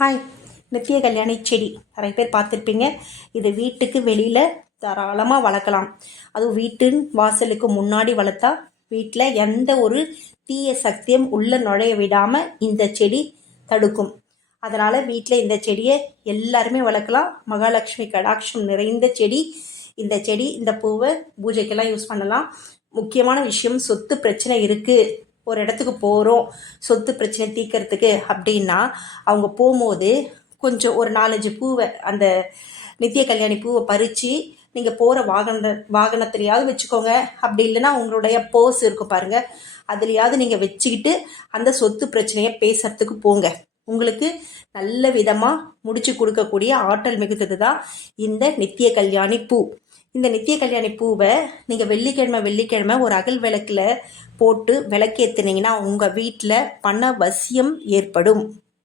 Hi, நித்திய கல்யாணி செடி நிறைய பேர் பார்த்துருப்பீங்க. இது வீட்டுக்கு வெளியில் தாராளமாக வளர்க்கலாம். அதுவும் வீட்டு வாசலுக்கு முன்னாடி வளர்த்தா வீட்டில் எந்த ஒரு தீய சக்தியும் உள்ளே நுழைய விடாமல் இந்த செடி தடுக்கும். அதனால் வீட்டில் இந்த செடியை எல்லாருமே வளர்க்கலாம். மகாலட்சுமி கடாட்சம் நிறைந்த செடி இந்த செடி. இந்த பூவை பூஜைக்கெல்லாம் யூஸ் பண்ணலாம். முக்கியமான விஷயம், சொத்து பிரச்சனை இருக்குது, ஒரு இடத்துக்கு போகிறோம் சொத்து பிரச்சனை தீர்க்கறதுக்கு அப்படின்னா அவங்க போகும்போது கொஞ்சம் ஒரு 4-5 பூவை, அந்த நித்திய கல்யாணி பூவை பறித்து நீங்கள் போகிற வாகனத்துலையாவது வச்சுக்கோங்க. அப்படி இல்லைன்னா உங்களுடைய பர்ஸ் இருக்கும் பாருங்கள், அதுலேயாவது நீங்கள் வச்சுக்கிட்டு அந்த சொத்து பிரச்சனையை பேசுறதுக்கு போங்க. உங்களுக்கு நல்ல விதமாக முடிச்சு கொடுக்கக்கூடிய ஆற்றல் மிகுந்தது தான் இந்த நித்திய கல்யாணி பூ. இந்த நித்திய கல்யாணி பூவை நீங்கள் வெள்ளிக்கிழமை ஒரு அகல் விளக்கில் போட்டு விளக்கேற்றுனீங்கன்னா உங்கள் வீட்டில் பண வசியம் ஏற்படும்.